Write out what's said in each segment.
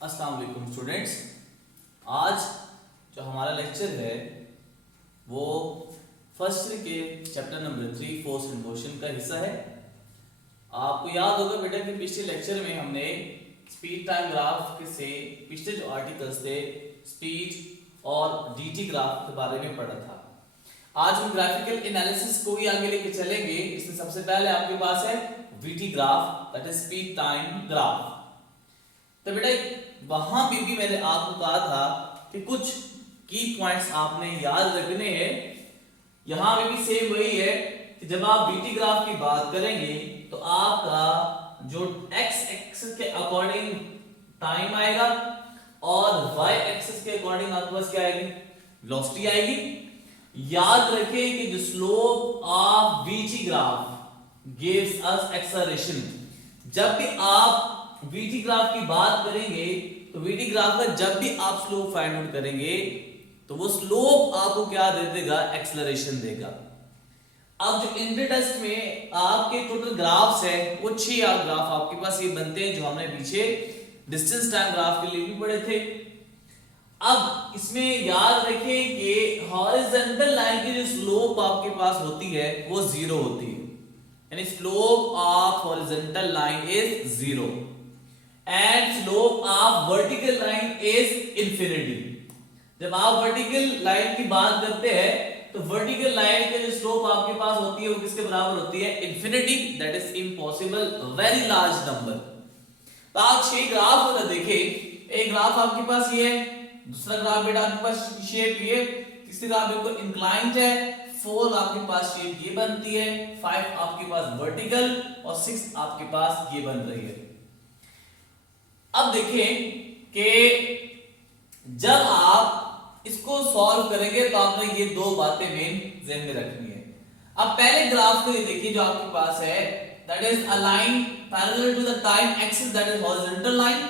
अस्सलाम वालेकुम स्टूडेंट्स। आज जो हमारा लेक्चर है वो फर्स्ट के chapter number 3 force and motion का हिस्सा है। आपको याद होगा बेटा कि पिछले लेक्चर में हमने स्पीड टाइम ग्राफ से पिछले जो आर्टिकल्स थे स्पीड और डीटी ग्राफ के बारे में पढ़ा था। आज हम ग्राफिकल एनालिसिस को ही आगे लेके चलेंगे। इसमें सबसे पहले आपके पास है VT graph, that is speed time graph. तो बेटा वहां भी मैंने आपको कहा था कि कुछ की पॉइंट्स आपने याद रखने हैं। यहां भी सेम वही है कि जब आप वीटी ग्राफ की बात करेंगे तो आपका जो एक्स एक्सिस के अकॉर्डिंग टाइम आएगा और वाई एक्सिस के अकॉर्डिंग आपके पास क्या आएगी, वेलोसिटी आएगी। याद रखें कि the slope of VT graph gives us acceleration. जब भी आप वीटी ग्राफ की बात करेंगे तो वीटी ग्राफ का जब भी आप स्लोप फाइंड आउट करेंगे तो वो स्लोप आपको क्या दे देगा, एक्सेलरेशन देगा। अब जो इंटर टेस्ट में आपके टोटल ग्राफ्स है वो 6 ग्राफ आपके पास ये बनते हैं जो हमने पीछे डिस्टेंस टाइम ग्राफ के लिए भी पढ़े थे। अब इसमें याद रखें कि हॉरिजॉन्टल लाइन की जो स्लोप आपके पास होती है वो 0 होती है, यानी slope of horizontal line is 0 and slope of vertical line is infinity. जब आप वर्टिकल लाइन की बात करते हैं तो वर्टिकल लाइन की जो स्लोप आपके पास होती है वो किसके बराबर होती है, infinity, that is impossible, very large number. तो आप 6 ग्राफ होता देखें, एक ग्राफ आपके पास ये है, दूसरा ग्राफ बेटा आपके पास शेप ये, तीसरा ग्राफ बिल्कुल इंक्लाइंड है, 4 आपके पास शेप ये बनती है, 5 आपके पास वर्टिकल और 6 आपके पास ये बन रही है। अब देखें कि जब आप इसको सॉल्व करेंगे तो आपने ये 2 बातें मेन ध्यान में रखनी है। अब पहले ग्राफ को ये देखिए जो आपके पास है, that is a line parallel to the time axis, that is horizontal line.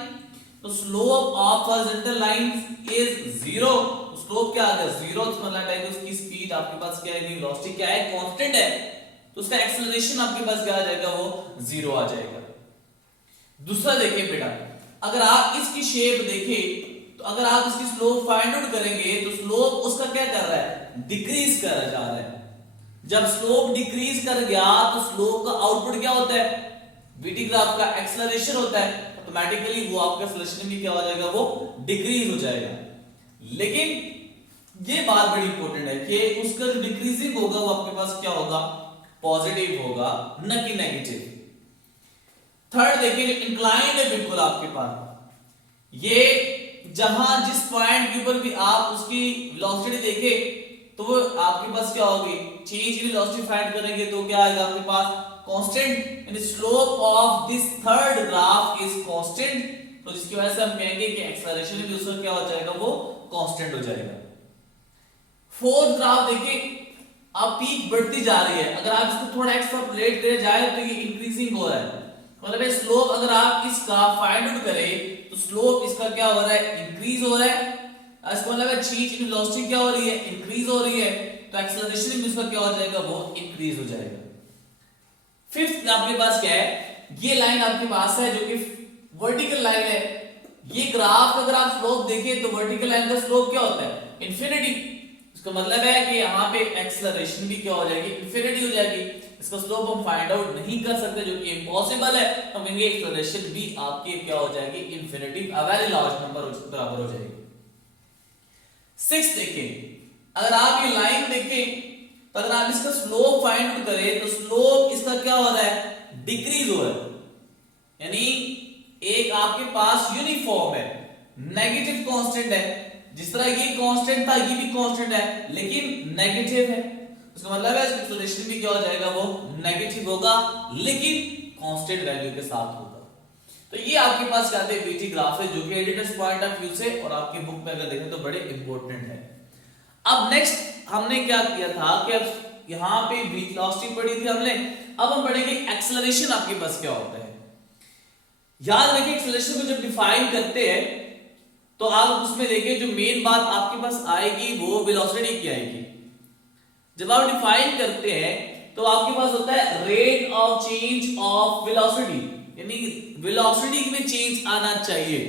तो slope of horizontal line is 0। Slope क्या आ गया, 0, मतलब है कि उसकी स्पीड आपके पास क्या है, वेलोसिटी क्या है, कांस्टेंट है, तो उसका एक्सेलरेशन आपके पास क्या आ जाएगा, वो 0 आ जाएगा। दूसरा देखिए बेटा, अगर आप इसकी शेप देखें तो अगर आप इसकी स्लोप फाइंड आउट करेंगे तो स्लोप उसका क्या कर रहा है, डिक्रीज कर जा रहा है। जब स्लोप डिक्रीज कर गया तो स्लोप का आउटपुट क्या होता है, वीटी ग्राफ का एक्सेलरेशन होता है, ऑटोमेटिकली वो आपका एक्सेलरेशन भी क्या हो जाएगा, वो डिक्रीज हो जाएगा। लेकिन ये बात बड़ी इंपॉर्टेंट है कि उसका जो डिक्रीजिंग होगा वो आपके पास क्या होगा, पॉजिटिव होगा, न कि नेगेटिव। थर्ड देखिए, इंक्लाइंड है बिल्कुल आपके पास, ये जहां जिस पॉइंट के ऊपर भी आप उसकी वेलोसिटी देखें तो वो आपके पास क्या होगी, चेंज इन वेलोसिटी फाइंड करेंगे तो क्या आएगा आपके पास, कांस्टेंट, यानी slope of this third graph is constant. तो जिसकी वजह से हम कहेंगे कि एक्सेलरेशन भी उसका क्या हो जाएगा, वो कांस्टेंट हो जाएगा। फोर्थ ग्राफ देखिए, अब पीक बढ़ती जा रही है, अगर आप इसको थोड़ा एक्सट्रापोलेट करे जाए तो ये इंक्रीजिंग हो रहा है, मतलब स्लोप अगर आप इसका फाइंड आउट करें तो स्लोप इसका क्या हो रहा है, इंक्रीज हो रहा है। इसका मतलब है चेंज इन वेलोसिटी क्या हो रही है, इंक्रीज हो रही है, तो एक्सेलरेशन भी इसका क्या हो जाएगा, वो इंक्रीज हो जाएगा। फिफ्थ आपके पास क्या है, ये लाइन आपके पास है जो कि वर्टिकल लाइन है। ये ग्राफ अगर आप स्लोप देखें तो वर्टिकल लाइन का स्लोप क्या होता है, इंफिनिटी। इसका मतलब है कि यहाँ पे एक्सेलरेशन भी क्या हो जाएगी, इंफिनिटी हो जाएगी। इसका स्लोप हम फाइंड आउट नहीं कर सकते जो कि इम्पॉसिबल है, तो कहेंगे एक्सेलरेशन भी आपकी क्या हो जाएगी, infinity, a very large number बराबर हो जाएगी। 6 देखें, अगर आप ये लाइन देखें तो अगर आप इसका स्लोप फाइंड आउट करें तो स्लोप इसका क्या हो रहा है, डिक्रीज हो रहा है, यानी एक आपके पास यूनिफॉर्म है, नेगेटिव कांस्टेंट है। जिस तरह ये कांस्टेंट था ये भी कांस्टेंट है लेकिन नेगेटिव है, उसका मतलब है इसका एक्सेलरेशन भी क्या हो जाएगा, वो नेगेटिव होगा लेकिन कांस्टेंट वैल्यू के साथ होगा। तो ये आपके पास क्या है, वीटी ग्राफ है जो कि एडिटर्स पॉइंट ऑफ व्यू से और आपकी बुक में अगर देखें तो बड़े इंपॉर्टेंट है। अब नेक्स्ट हमने क्या किया था कि अब यहां पे वेलोसिटी पढ़ी थी हमने, अब हम पढ़ेंगे एक्सेलरेशन आपके पास क्या होता है। याद रखिए एक्सेलरेशन को जब डिफाइन करते हैं तो आप उसमें देखिए जो मेन बात आपके पास आएगी वो वेलोसिटी की आएगी। जब आप डिफाइन करते हैं तो आपके पास होता है rate of change of velocity, यानी वेलोसिटी में चेंज आना चाहिए।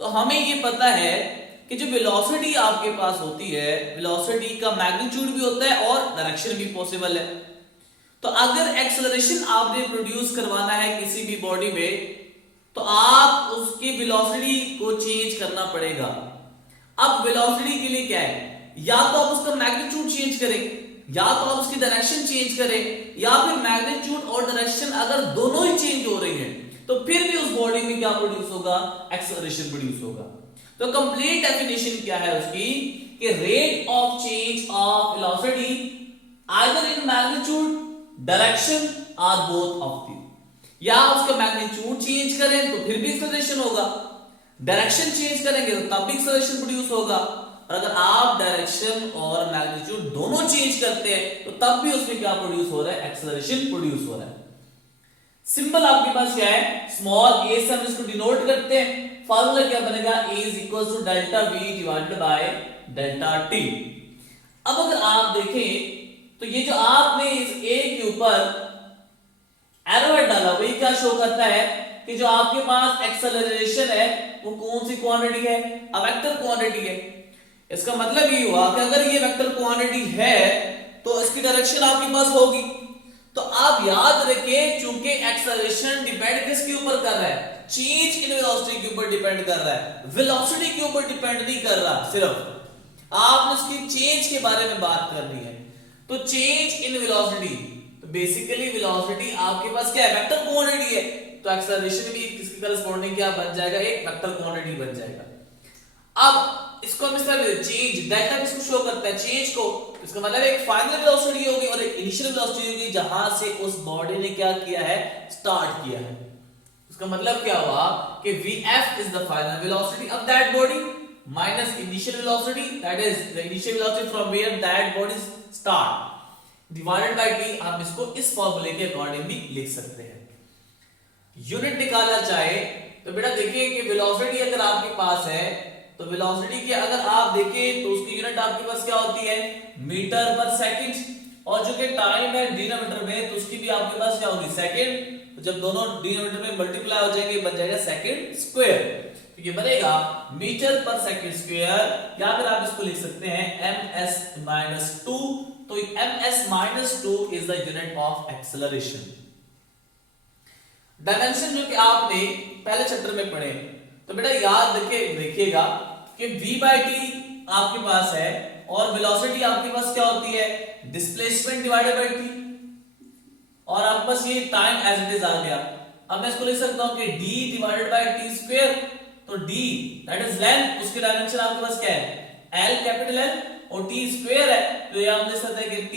तो हमें ये पता है कि जो वेलोसिटी आपके पास होती है, वेलोसिटी का मैग्नीट्यूड भी होता है और डायरेक्शन भी पॉसिबल है। तो अगर एक्सेलरेशन आपने प्रोड्यूस करवाना है किसी भी बॉडी में, तो आप उसकी वेलोसिटी को चेंज करना पड़ेगा। अब वेलोसिटी के लिए क्या है, या तो आप उसका मैग्नीट्यूड चेंज करें, या तो आप उसकी डायरेक्शन चेंज करें, या फिर मैग्नीट्यूड और डायरेक्शन अगर दोनों ही चेंज हो रही है तो फिर भी उस बॉडी में क्या प्रोड्यूस होगा, एक्सेलरेशन प्रोड्यूस होगा। तो कंप्लीट डेफिनेशन क्या है उसकी, कि rate of change of velocity either in magnitude, direction or both of the. या उसका मैग्नीट्यूड चेंज करें तो फिर भी एक्सेलरेशन होगा, डायरेक्शन चेंज करेंगे तो तब भी एक्सेलरेशन प्रोड्यूस होगा, और अगर आप डायरेक्शन और मैग्नीट्यूड दोनों चेंज करते हैं तो तब भी उसमें क्या प्रोड्यूस हो रहा है, एक्सेलरेशन प्रोड्यूस हो रहा है। सिंबल आपके पास क्या है, स्मॉल a से हम इसको डिनोट करते हैं। फार्मूला क्या बनेगा, a is equal to delta v divided by delta t। अब अगर आप देखें तो ये जो आपने इस a के ऊपर एरोहेड डाला वही क्या शो करता है कि जो आपके पास एक्सेलरेशन है वो कौन सी क्वांटिटी है, अब वेक्टर क्वांटिटी है। इसका मतलब ये हुआ कि अगर ये वेक्टर क्वांटिटी है तो इसकी डायरेक्शन आपके पास होगी। तो आप याद रखिए, चूंकि एक्सेलरेशन डिपेंड किसके ऊपर कर रहा है, चेंज इन वेलोसिटी के ऊपर डिपेंड कर रहा है, वेलोसिटी के ऊपर डिपेंड नहीं कर रहा। सिर्फ आपने उसकी चेंज के बारे में बात करनी है। तो चेंज इन वेलोसिटी, तो बेसिकली वेलोसिटी आपके पास क्या है, वेक्टर क्वांटिटी है, तो एक्सेलरेशन भी किसके करस्पॉन्डिंग क्या बन जाएगा, एक वेक्टर क्वांटिटी बन जाएगा। अब इसको हम इस तरह चेंज डेल्टा किसको शो करता है, चेंज को, इसका मतलब एक फाइनल वेलोसिटी होगी और एक इनिशियल वेलोसिटी होगी जहां से उस बॉडी ने क्या किया है, स्टार्ट किया है। इसका मतलब क्या हुआ कि vf is the final velocity of that body minus initial velocity, that is the initial velocity from where that body start, divided by t। आप इसको इस फार्मूले के अकॉर्डिंग भी लिख सकते हैं। यूनिट निकालना चाहे तो बेटा देखिए कि वेलोसिटी अगर आपके पास है तो वेलोसिटी की अगर आप देखें तो उसकी यूनिट आपके पास क्या होती है, मीटर पर सेकंड, और जो कि टाइम है डिनोमिनेटर में तो उसकी भी आपके पास क्या होगी, सेकंड। तो जब दोनों डिनोमिनेटर में मल्टीप्लाई हो जाएंगे बन जाएगा सेकंड स्क्वायर, तो ये बनेगा मीटर पर सेकंड स्क्वायर, या फिर आप इसको लिख सकते हैं ms-2। तो ms-2 is the unit of acceleration. Dimension जो कि आपने पहले चैप्टर में पढ़े, तो बेटा याद देखिएगा कि v/t आपके पास है और वेलोसिटी आपके पास क्या होती है, डिस्प्लेसमेंट डिवाइडेड बाय t, और आपके पास ये टाइम एज इट इज आ गया। अब मैं इसको लिख सकता हूं कि d divided by t square, तो d दैट इज लेंथ, उसकी डायमेंशन आपके पास क्या है, l कैपिटल L, और t स्क्वायर है तो ये हम लिख सकते हैं कि t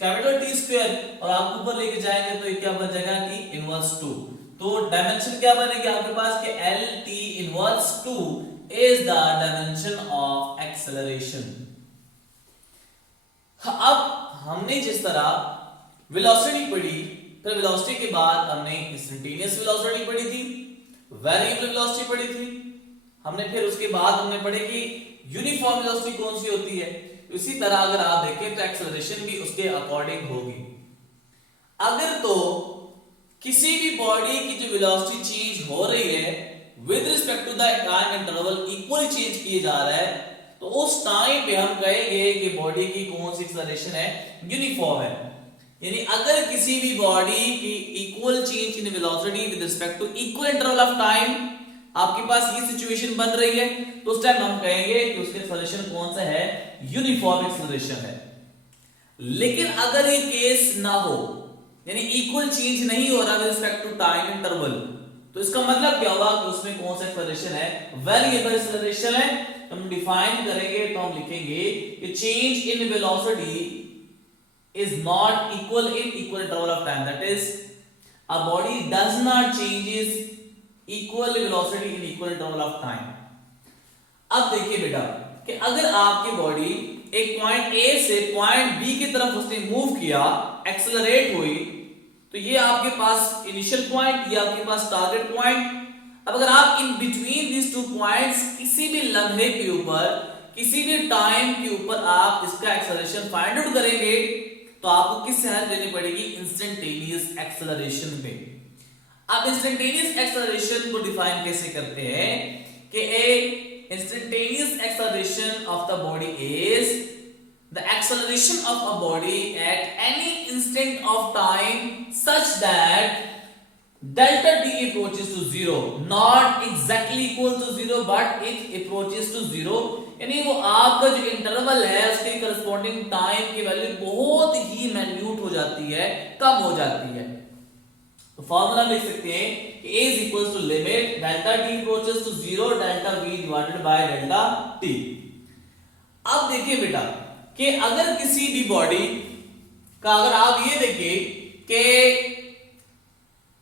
कैपिटल T स्क्वायर, और आप ऊपर लेके जाएंगे तो ये क्या बन जाएगा कि इनवर्स 2। तो डायमेंशन क्या बनेगी आपके पास कि L T inverse 2 is the dimension of acceleration. अब हमने जिस तरह वेलोसिटी पढ़ी, फिर वेलोसिटी के बाद हमने इंस्टेंटेनियस वेलोसिटी पढ़ी थी, वेरिएबल वेलोसिटी पढ़ी थी, हमने फिर उसके बाद हमने पढ़ी कि यूनिफॉर्म वेलोसिटी कौन सी होती है। इसी तरह अगर आप देखें तो एक्सेलरेशन भी उसके अकॉर्डिंग होगी। अगर तो किसी भी बॉडी की जो वेलोसिटी चेंज हो रही है with respect to the time interval equally change किए जा रहा है, तो उस टाइम पे हम कहेंगे कि बॉडी की कौन सी एक्सेलरेशन है, यूनिफॉर्म है। यानी अगर किसी भी बॉडी की equal change in velocity with respect to equal interval of time आपके पास ये सिचुएशन बन रही है, तो उस टाइम हम कहेंगे कि उसकी एक्सेलरेशन कौन सा है, यूनिफॉर्म एक्सेलरेशन है। लेकिन अगर ये केस ना हो, यानी इक्वल चेंज नहीं हो रहा with respect to time interval, तो इसका मतलब क्या होगा कि उसमें कौन सा एक्सेलरेशन है, वेरिएबल एक्सेलरेशन है। तो हम डिफाइन करेंगे तो हम लिखेंगे कि change in velocity is not equal in equal interval of time, that is a body does not changes equal velocity in equal interval of time. अब देखिए बेटा कि अगर आपकी बॉडी एक पॉइंट ए से पॉइंट बी की तरफ उसने मूव किया, एक्सेलरेट हुई, तो ये आपके पास इनिशियल पॉइंट, ये आपके पास टारगेट पॉइंट। अब अगर आप in between these two points किसी भी लम्हे के ऊपर, किसी भी टाइम के ऊपर आप इसका एक्सेलरेशन फाइंड आउट करेंगे, तो आपको किससे हेल्प लेनी पड़ेगी, इंस्टेंटेनियस एक्सेलरेशन पे। अब इंस्टेंटेनियस एक्सेलरेशन को डिफाइन कैसे करते हैं कि a instantaneous acceleration of the body is the acceleration of a body at any instant of time such that delta t approaches to zero, not exactly equal to zero but it approaches to zero, यानी वो आपका जो interval है उसके corresponding time की value बहुत ही मैन्यूट हो जाती है, कम हो जाती है। तो फॉर्मूला लिख सकते हैं कि a is equals to limit delta t approaches to zero delta v divided by delta t। अब देखिए बेटा कि अगर किसी भी बॉडी का अगर आप ये देखिए कि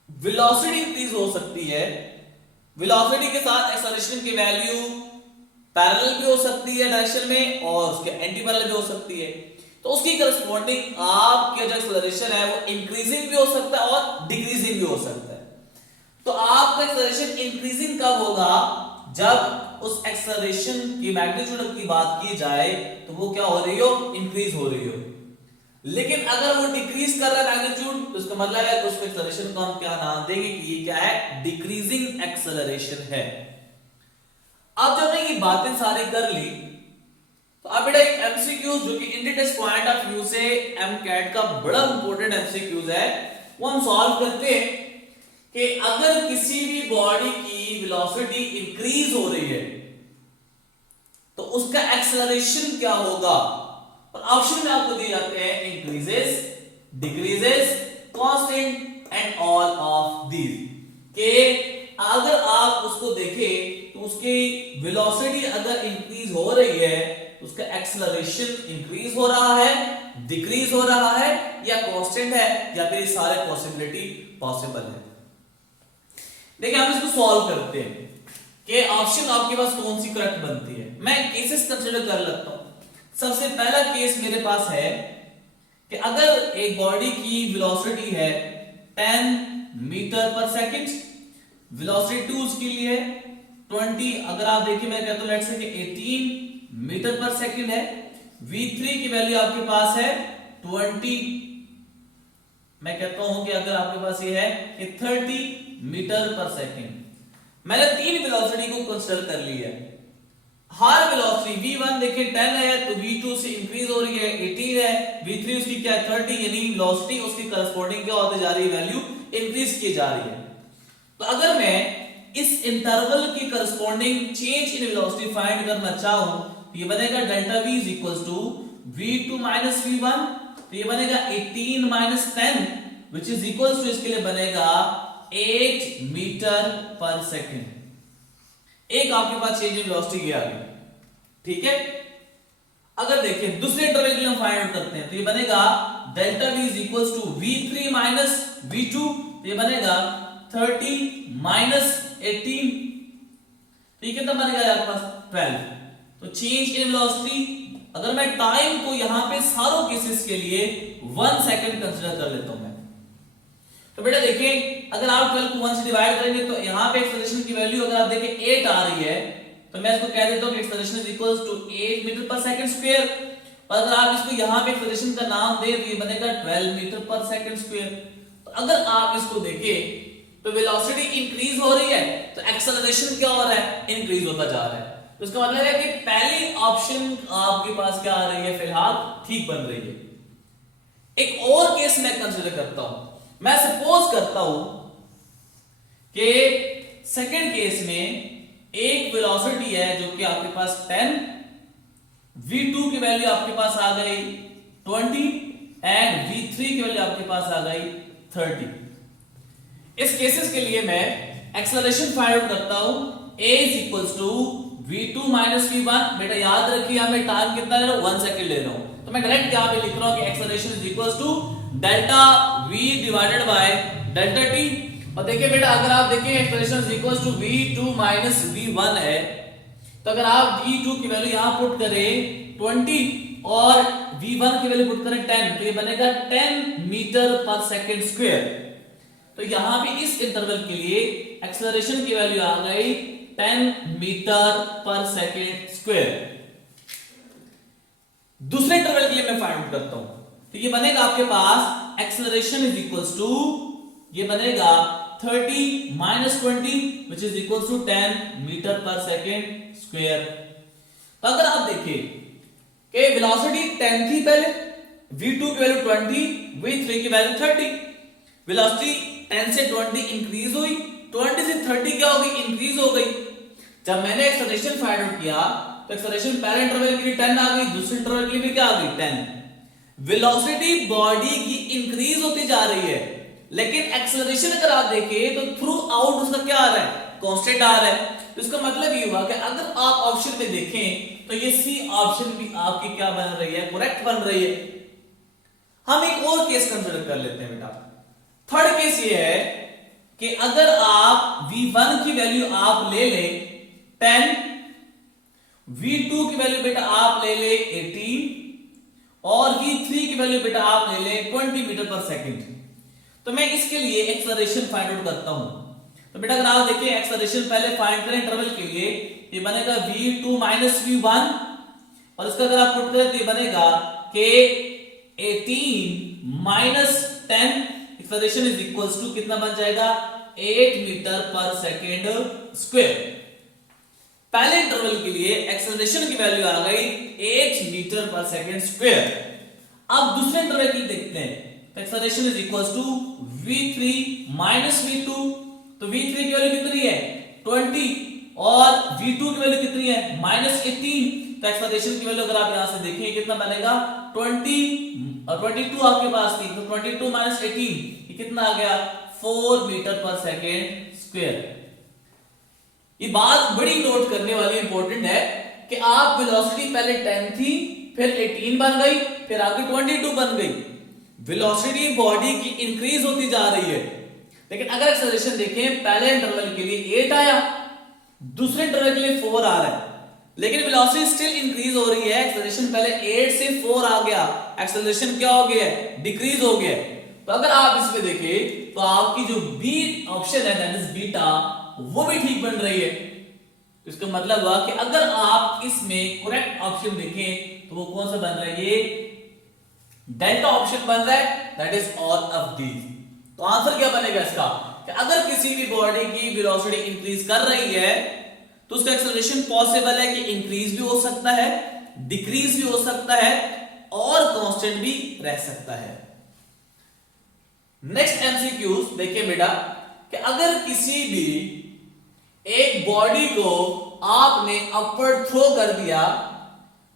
वेलोसिटी इंक्रीज हो सकती है, वेलोसिटी के साथ एक्सेलरेशन की वैल्यू पैरेलल भी हो सकती है डायरेक्शन में और उसके एंटी पैरेलल भी हो सकती है, तो उसकी करस्पॉन्डिंग आपका जो एक्सेलरेशन है वो इंक्रीजिंग भी हो सकता है और डिक्रीजिंग भी हो सकता है। तो आपका एक्सेलरेशन इंक्रीजिंग कब होगा? जब उस एक्सेलरेशन की मैग्नीट्यूड की बात की जाए तो वो क्या हो रही हो? इंक्रीज हो रही हो। लेकिन अगर वो डिक्रीज कर रहा है मैग्नीट्यूड तो उसका मतलब है कि उस एक्सेलरेशन को हम क्या नाम देंगे कि ये क्या है? डिक्रीजिंग एक्सेलरेशन है। अब जब हमने ये बातें सारी कर ली तो अब बेटा एक एमसीक्यूज जो कि Indian test point of view से एमकैट का बड़ा इंपॉर्टेंट एमसीक्यूज है वो हम सॉल्व करते हैं कि अगर किसी भी बॉडी की वेलोसिटी इंक्रीज हो रही है तो उसका एक्सेलरेशन क्या होगा? और ऑप्शन में आपको दिए जाते हैं increases, decreases, constant and all of these. के अगर आप उसको देखें तो उसकी वेलोसिटी अगर इंक्रीज हो रही है तो उसका एक्सेलरेशन इंक्रीज हो रहा है, डिक्रीज हो रहा है या कांस्टेंट है या फिर सारे पॉसिबिलिटी पॉसिबल है। देखिए हम इसको सॉल्व करते हैं कि ऑप्शन आपके पास कौन सी करेक्ट बनती है। मैं केसेस कंसीडर कर लेता हूं। सबसे पहला केस मेरे पास है कि अगर एक बॉडी की वेलोसिटी है 10 मीटर पर सेकंड, वेलोसिटी 2 उसके लिए 20, अगर आप देखिए मैं कहता हूं लेट्स से कि 18 मीटर पर सेकंड है, v3 की वैल्यू आपके पास है 20, मैं कहता हूं कि अगर आपके पास ये है कि 30 मीटर पर सेकंड। मैंने तीन वेलोसिटी को कंसीडर कर ली है। हर वेलोसिटी v1 देखिए 10 है तो v2 से इंक्रीज हो रही है 18 है, v3 उसकी क्या है 30, यानी वेलोसिटी उसकी करस्पॉन्डिंग क्या होती जा रही है? वैल्यू इंक्रीज की जा रही है। तो अगर मैं इस इंटरवल की corresponding change in velocity find करना चाहूं तो ये बनेगा delta v is equals to v2 minus v1, तो ये बनेगा 18 minus 10 which is equals to इसके लिए बनेगा 8 मीटर पर सेकंड। एक आपके पास चेंज इन वेलोसिटी गया अभी, ठीक है। अगर देखिए दूसरे इंटरवल के लिए हम फाइंड आउट करते हैं तो ये बनेगा delta v is equals to v3 minus v2, तो ये बनेगा 30 माइनस 18, तो ये कितना बनेगा आपके पास 12। तो चेंज इन वेलोसिटी अगर मैं टाइम को यहां पे सारों केसेस के लिए 1 सेकंड कंसीडर कर लेता हूं मैं, तो बेटा देखिए अगर आप 12 को 1 से डिवाइड करेंगे तो यहां पे एक्सेलरेशन की वैल्यू अगर आप देखें 8 आ रही है तो मैं इसको कह देता हूं कि acceleration is equals to 8 meter पर सेकंड स्क्वायर, और अगर आप इसको यहां पे एक्सेलरेशन का नाम दें तो ये बनेगा 12 मीटर पर सेकंड स्क्वायर। तो अगर आप इसको देखें तो वेलोसिटी इंक्रीज हो रही है तो एक्सेलरेशन क्या हो रहा है? इंक्रीज होता जा रहा है। तो इसका मतलब है कि पहली ऑप्शन आपके पास क्या आ रही है? फिलहाल ठीक बन रही है। एक और केस मैं कंसीडर करता हूं, मैं सपोज करता हूं कि सेकंड केस में एक वेलोसिटी है जो कि आपके पास 10, v2 की वैल्यू आपके पास आ गई 20 एंड v3 की वैल्यू आपके पास आ गई 30। इस केसेस के लिए मैं एक्सेलरेशन फाइंड आउट करता हूं a is equals to v2 minus v1। बेटा याद रखिए यहां मैं टाइम कितना ले रहा हूं? 1 सेकंड ले रहा हूं, तो मैं डायरेक्ट यहां पे लिख रहा हूं कि acceleration is equals to delta v divided by delta t। और देखिए बेटा अगर आप देखिए acceleration is equals to v2 minus v1 है, तो अगर आप v2 की वैल्यू यहां पुट करें 20 और v1 की वैल्यू पुट करें 10 तो ये बनेगा 10 मीटर पर सेकंड स्क्वायर। तो यहां पे इस इंटरवल के लिए एक्सेलरेशन की वैल्यू आ गई 10 मीटर पर सेकंड स्क्वायर। दूसरे इंटरवल के लिए मैं फाइंड आउट करता हूं तो ये बनेगा आपके पास एक्सेलरेशन इज इक्वल्स टू ये बनेगा 30 minus 20 which is equal to 10 meter पर सेकेंड स्क्वायर। तो अगर आप देखिए कि वेलोसिटी 10 थी पहले, v2 की वैल्यू 20, v3 की वैल्यू 30, वेलोसिटी 10 से 20 इंक्रीज हुई, 20 से 30 क्या हो गई, इंक्रीज हो गई। जब मैंने एक्सेलरेशन फाइंड आउट किया तो एक्सेलरेशन पहले इंटरवल के लिए 10 आ गई, दूसरे इंटरवल के लिए भी क्या आ गई, 10। वेलोसिटी बॉडी की इंक्रीज होती जा रही है, लेकिन एक्सेलरेशन अगर आप देखें तो थ्रू आउट उसका क्या आ रहा है, कांस्टेंट आ रहा है। तो इसका मतलब ये हुआ कि अगर आप ऑप्शन में देखें तो ये सी ऑप्शन भी आपकी क्या बन रही है, करेक्ट बन रही है। हम एक और केस कंसीडर कर लेते हैं बेटा। थर्ड केस ये है कि अगर आप v1 की वैल्यू आप ले ले 10, v2 की वैल्यू बेटा आप ले ले 18 और v3 की वैल्यू बेटा आप ले ले 20 मीटर पर सेकंड। तो मैं इसके लिए एक्सेलरेशन फाइंड आउट करता हूं। तो बेटा अगर आप देखिए एक्सेलरेशन पहले फाइंड करें इंटरवल के लिए, ये बनेगा v2 माइनस v1 और इसका अगर आप पुट करें तो ये बनेगा कि 18 minus 10 acceleration is equals to कितना बन जाएगा, 8 मीटर पर सेकेंड स्क्वायर। पहले इंटरवल के लिए एक्सेलरेशन की वैल्यू आ गई 8 मीटर पर सेकेंड स्क्वायर। अब दूसरे इंटरवल की देखते हैं, acceleration is equals to v3 minus v2। तो v3 की वैल्यू कितनी है, 20 और v2 की वैल्यू कितनी है, माइनस 18। तो एक्सेलरेशन की वैल्यू अगर आप यहां से देखें कितना बनेगा, 20 और 22 आपके पास थी, तो 22 माइनस 18 ये कितना आ गया, 4 मीटर पर सेकेंड स्क्वायर। ये बात बड़ी नोट करने वाली इंपॉर्टेंट है कि आप वेलोसिटी पहले 10 थी, फिर 18 बन गई, फिर आगे 22 बन गई। वेलोसिटी बॉडी की इंक्रीज होती जा रही है, लेकिन अगर एक्सेलरेशन देखें पहले इंटरवल के लिए 8 आया, दूसरे इंटरवल के लिए 4 आ रहा है, लेकिन वेलोसिटी स्टिल इंक्रीज हो रही है। एक्सेलरेशन पहले 8 से 4 आ गया, एक्सेलरेशन क्या हो गया है, डिक्रीज हो गया। तो अगर आप इसमें देखें तो आपकी जो बी ऑप्शन है दैट इज बीटा, वो भी ठीक बन रही है। तो इसका मतलब हुआ कि अगर आप इसमें करेक्ट ऑप्शन देखें तो वो कौन सा बन रहा है, ये डेल्टा ऑप्शन बन रहा है, that is all of these. तो आंसर क्या बनेगा इसका, कि अगर किसी भी बॉडी की वेलोसिटी इंक्रीज कर रही है तो उसका एक्सेलरेशन पॉसिबल है कि इंक्रीज भी हो सकता है, डिक्रीज भी हो सकता है और कांस्टेंट भी रह सकता है। नेक्स्ट एमसीक्यूज देखिए बेटा, कि अगर किसी भी एक बॉडी को आपने अपवर्ड थ्रो कर दिया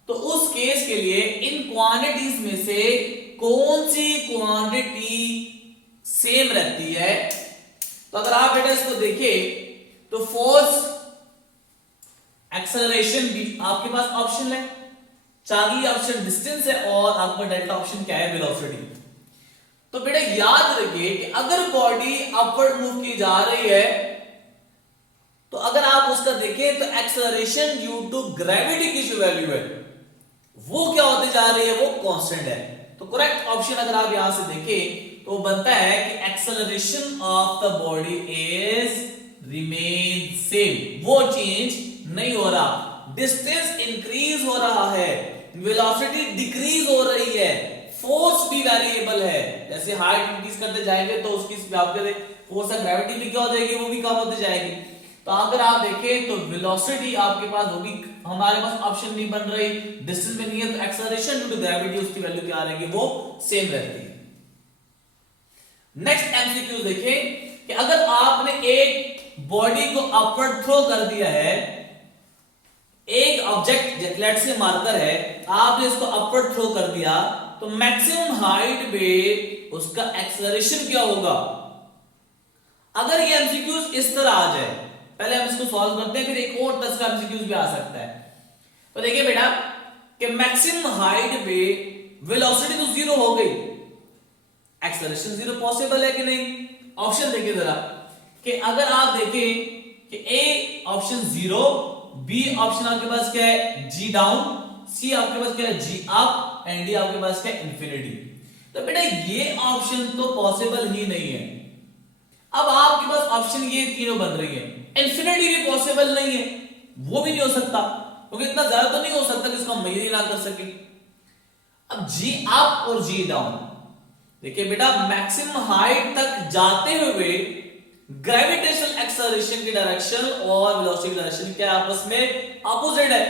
तो उस केस के लिए इन क्वांटिटीज में से कौन सी क्वांटिटी सेम रहती है। तो अगर आप बेटा इसको देखें तो फोर्स, एक्सेलरेशन भी आपके पास ऑप्शन है, चार्ली ऑप्शन डिस्टेंस है और आपका डेल्टा ऑप्शन क्या है, वेलोसिटी। तो बेटा याद रखिए कि अगर बॉडी अपवर्ड मूव की जा रही है तो अगर आप उसका देखें तो एक्सेलरेशन ड्यू टू ग्रेविटी की जो वैल्यू है वो क्या होती जा रही है, वो कांस्टेंट है। तो करेक्ट ऑप्शन अगर आप यहां से देखें तो बनता है कि acceleration of the body is remain same, वो चेंज नहीं हो रहा, डिस्टेंस इंक्रीज हो रहा है, वेलोसिटी डिक्रीज हो रही है, फोर्स भी वेरिएबल है। जैसे हाइट इंक्रीज करते जाएंगे तो उसकी फोर्स ऑफ ग्रेविटी भी क्या हो जाएगी, वो भी कम होती जाएगी। तो अगर आप देखें तो वेलोसिटी आपके पास होगी, हमारे पास ऑप्शन नहीं बन रही, डिस्टेंस में नहीं है, तो एक्सेलरेशन ड्यू टू ग्रेविटी उसकी वैल्यू क्या रहेगी, वो सेम रहती है। नेक्स्ट एमसीक्यू देखें कि अगर आपने एक बॉडी को अपवर्ड थ्रो कर दिया है, एक ऑब्जेक्ट लेट से मार्कर है, आपने इसको अपवर्ड थ्रो कर दिया तो मैक्सिमम हाइट पे उसका एक्सेलरेशन क्या होगा। अगर ये एमसीक्यूज इस तरह आ जाए, पहले हम इसको सॉल्व करते हैं, फिर एक और 10 का एमसीक्यूज भी आ सकता है। तो देखिए बेटा कि मैक्सिमम हाइट पे वेलोसिटी तो 0 हो गई, एक्सेलरेशन 0 पॉसिबल है कि नहीं। ऑप्शन देखिए जरा कि अगर आप देखें कि ए ऑप्शन 0, बी ऑप्शन आपके पास क्या है, जी डाउन, सी आपके पास क्या है, जी अप एंड डी आपके पास क्या है, इंफिनिटी। तो बेटा ये ऑप्शन तो पॉसिबल ही नहीं है। अब आपके पास ऑप्शन ये तीनों बन रही है, इंफिनिटी भी पॉसिबल नहीं है, वो भी नहीं हो सकता क्योंकि इतना ज्यादा तो नहीं हो सकता कि इसको मेजर ना कर सके। अब जी अप और जी डाउन देखिए बेटा, मैक्सिमम हाइट तक जाते हुए ग्रेविटेशनल एक्सेलरेशन की डायरेक्शन और वेलोसिटी की डायरेक्शन क्या आपस में अपोजिट है।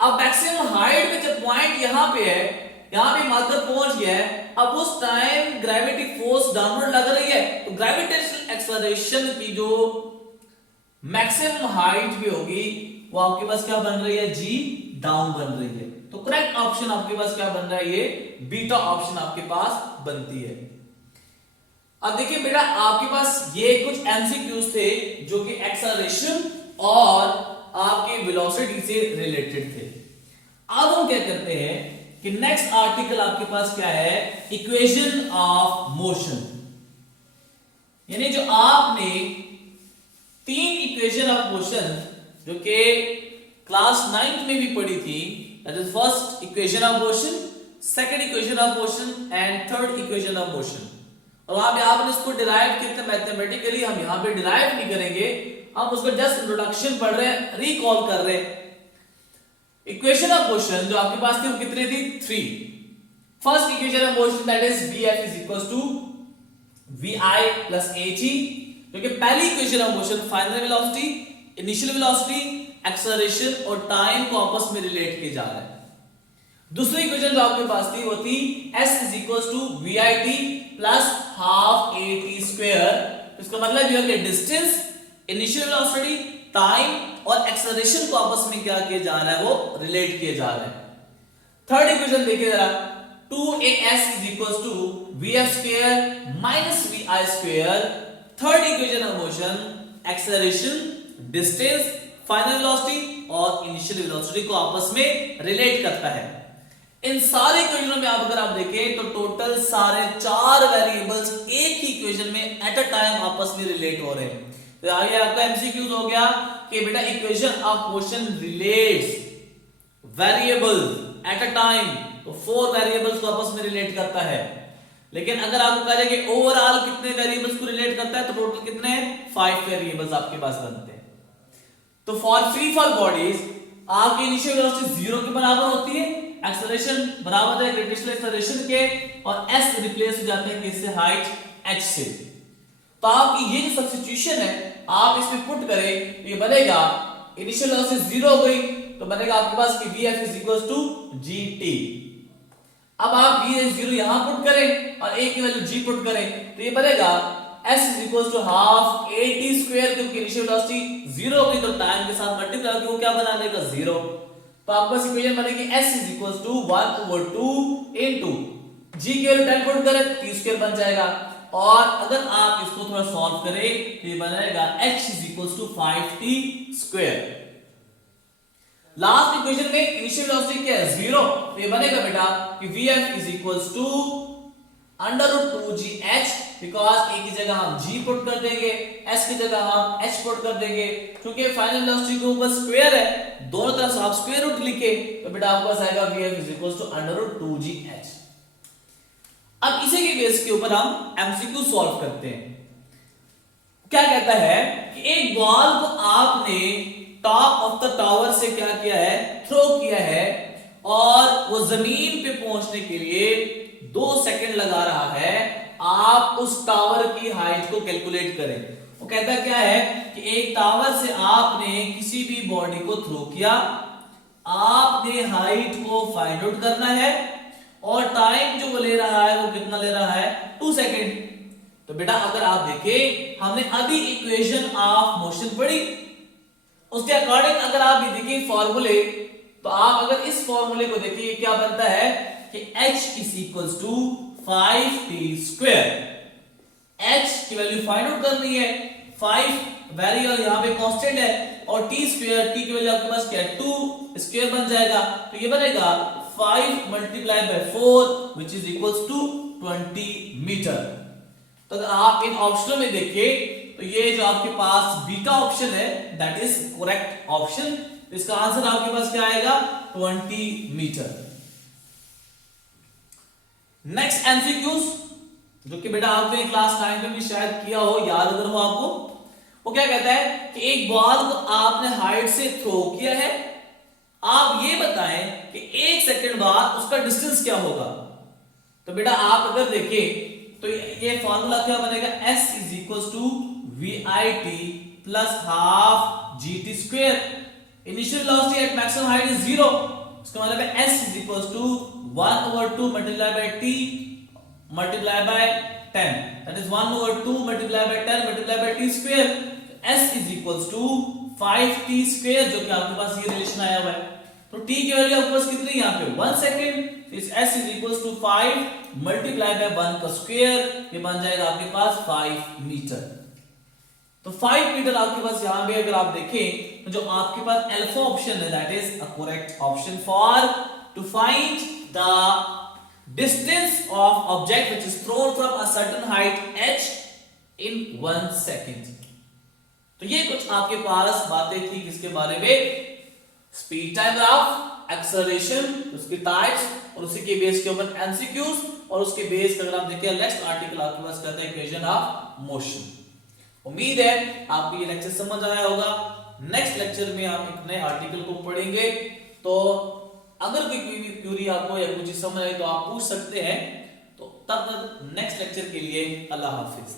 अब मैक्सिमम हाइट पे जब पॉइंट यहां पे है, यहां पे मार्कर पहुंच गया है, अब उस टाइम ग्रेविटी फोर्स डाउनवर्ड लग रही है, तो ग्रेविटेशनल एक्सेलरेशन की जो मैक्सिमम हाइट भी होगी वो आपके पास क्या बन रही है, जी डाउन बन रही है। तो करेक्ट ऑप्शन आपके पास क्या बन रहा है, ये बीटा ऑप्शन आपके पास बनती है। अब देखिए बेटा, आपके पास ये कुछ एमसीक्यूज थे जो कि एक्सेलरेशन और आपके वेलोसिटी से रिलेटेड थे। अब हम क्या करते हैं कि नेक्स्ट आर्टिकल आपके पास क्या है, इक्वेशन ऑफ मोशन, यानी जो आपने 3 इक्वेशन ऑफ मोशन जो कि क्लास 9th में भी पढ़ी थी, that is first equation of motion, second equation of motion and third equation of motion. और वहां पे आपने इसको डिराइव किया था मैथमेटिकली, हम यहां पे डिराइव नहीं करेंगे, हम उसको जस्ट इंट्रोडक्शन पढ़ रहे हैं, रिकॉल कर रहे हैं। इक्वेशन ऑफ मोशन जो आपके पास थी वो कितनी थी, 3। First equation of motion that is Bf is equals to Vi plus At, जो कि पहली equation of motion final velocity, initial velocity, acceleration और टाइम को आपस में रिलेट किया जा रहा है। दूसरी इक्वेशन जो आपके पास थी वो थी S is equals to Vit plus half At square। इसका मतलब यह है कि डिस्टेंस, इनिशियल वेलोसिटी, टाइम और एक्सेलरेशन को आपस में क्या किया जा रहा है, वो रिलेट किया जा रहा है। थर्ड इक्वेशन देखिए जरा, 2as is equals to vf square minus vi square। Third equation of motion acceleration, distance, final velocity और इनिशियल वेलोसिटी को आपस में रिलेट करता है। इन सारे इक्वेशनों में अगर आप देखें तो टोटल सारे 4 वेरिएबल्स एक ही इक्वेशन में एट अ टाइम आपस में रिलेट हो रहे हैं। तो आगे आपका एमसीक्यूज हो गया कि बेटा equation of motion relates variables at a time, तो 4 वेरिएबल्स को आपस में रिलेट करता है। लेकिन अगर आपको कहा जाए कि ओवरऑल कितने वेरिएबल्स को रिलेट करता है, तो टोटल कितने हैं, 5 वेरिएबल्स आपके पास बनते हैं। तो फॉर फ्री फॉल बॉडीज आपकी इनिशियल वेलोसिटी 0 के बराबर होती है, एक्सेलरेशन बराबर है ग्रेविटेशनल एक्सेलरेशन के, और s रिप्लेस हो जाते हैं किससे, हाइट h से। तो आपकी ये जो सब्स्टिट्यूशन है आप इसमें पुट करें तो ये बनेगा, इनिशियल वेलोसिटी 0 हो गई तो बनेगा आपके पास कि Vf is equals to gt। अब आप V0 यहां पुट करें और a की वैल्यू g पुट करें तो ये बनेगा s is equals to half at square, क्योंकि इनिशियल वेलोसिटी 0 हो गई तो टाइम के साथ मल्टीप्लाई करके वो क्या बना देगा, 0। तो आपके पास इक्वेशन बनेगी s is equals to 1/2 into g की वैल्यू 10 पुट करें t स्क्वायर बन जाएगा, और अगर आप इसको थोड़ा सॉल्व करें तो ये बनेगा h is equals to 5t square. Last equation में इनिशियल वेलोसिटी क्या है, 0, तो ये बनेगा बेटा कि Vf is equals to √2gh, because a की जगह हम g पुट कर देंगे, s की जगह हम h पुट कर देंगे, क्योंकि फाइनल वेलोसिटी के ऊपर स्क्वायर है, दोनों तरफ से आप स्क्वायर रूट लिखे तो बेटा आपके पास आएगा Vf is equals to √2gh। अब इसी के बेस के ऊपर हम एमसीक्यू सॉल्व करते हैं। क्या कहता है कि एक बॉल को आपने टॉप ऑफ द टावर से क्या किया है, थ्रो किया है, और वो जमीन पे पहुंचने के लिए 2 सेकंड लगा रहा है। आप उस टावर की हाइट को कैलकुलेट करें। वो कहता क्या है कि एक टावर से आपने किसी भी बॉडी को थ्रो किया, आपने हाइट को फाइंड आउट करना है, और टाइम जो वो ले रहा है वो कितना ले रहा है, 2 सेकंड। तो बेटा अगर आप देखें हमने अभी इक्वेशन ऑफ मोशन पढ़ी, उसके अकॉर्डिंग अगर आप ये देखिए फॉर्मूले, तो आप अगर इस फॉर्मूले को देखिए क्या बनता है कि h is equals to 5t square। h की वैल्यू फाइंड आउट करनी है, 5 वेरिएबल यहां पे कांस्टेंट है, और t स्क्वायर, t की वैल्यू आपके पास क्या है, 2 स्क्वायर बन जाएगा, तो ये बनेगा 5 multiplied by 4 which is equals to 20 meter. तो अगर आप इन ऑप्शनों में देखिए तो ये जो आपके पास बीटा ऑप्शन है दैट इज करेक्ट ऑप्शन। इसका आंसर आपके पास क्या आएगा, 20 मीटर। नेक्स्ट एमसीक्यूज जो कि बेटा आपने क्लास 9 में भी शायद किया हो, याद अगर हो आपको, वो क्या कहता है कि एक बॉल को आपने हाइट से थ्रो किया है, आप ये बताएं कि 1 सेकंड बाद उसका डिस्टेंस क्या होगा। तो बेटा आप अगर देखें तो ये फॉर्मूला क्या बनेगा, s is equals to VIT plus half GT square. Initial velocity at maximum height is 0. इसका मतलब है S is equals to 1/2 multiplied by T multiplied by 10. That is 1/2 multiplied by 10 multiplied by T square. S is equals to 5T square, जो कि आपके पास ये relation आया हुआ है। तो T की वैल्यू आपके पास कितनी यहाँ पे 1 सेकेंड, इस S is equals to 5 multiplied by 1 का स्क्वायर, ये बन जाएगा आपके पास 5 मीटर। तो 5 मीटर आपके पास यहाँ पे अगर आप देखें तो जो आपके पास अल्फा ऑप्शन है that is a correct option for to find the distance of object which is thrown from a certain height h in 1 second. तो ये कुछ आपके पास बातें थी किसके बारे में, स्पीड टाइम ग्राफ, एक्सेलरेशन, उसके टाइप्स और उसी के बेस के ऊपर एमसीक्यूज और उसके बेस पे अगर आप देखिए नेक्स्ट आर्टिकल आपके पास कहता है इक्वेशन ऑफ मोशन। उम्मीद है आपको ये लेक्चर समझ आया होगा। नेक्स्ट लेक्चर में आप एक नए आर्टिकल को पढ़ेंगे, तो अगर कोई भी क्वेरी आपको या कुछ समझ आए तो आप पूछ सकते हैं। तो तब तक नेक्स्ट लेक्चर के लिए अल्लाह हाफिज।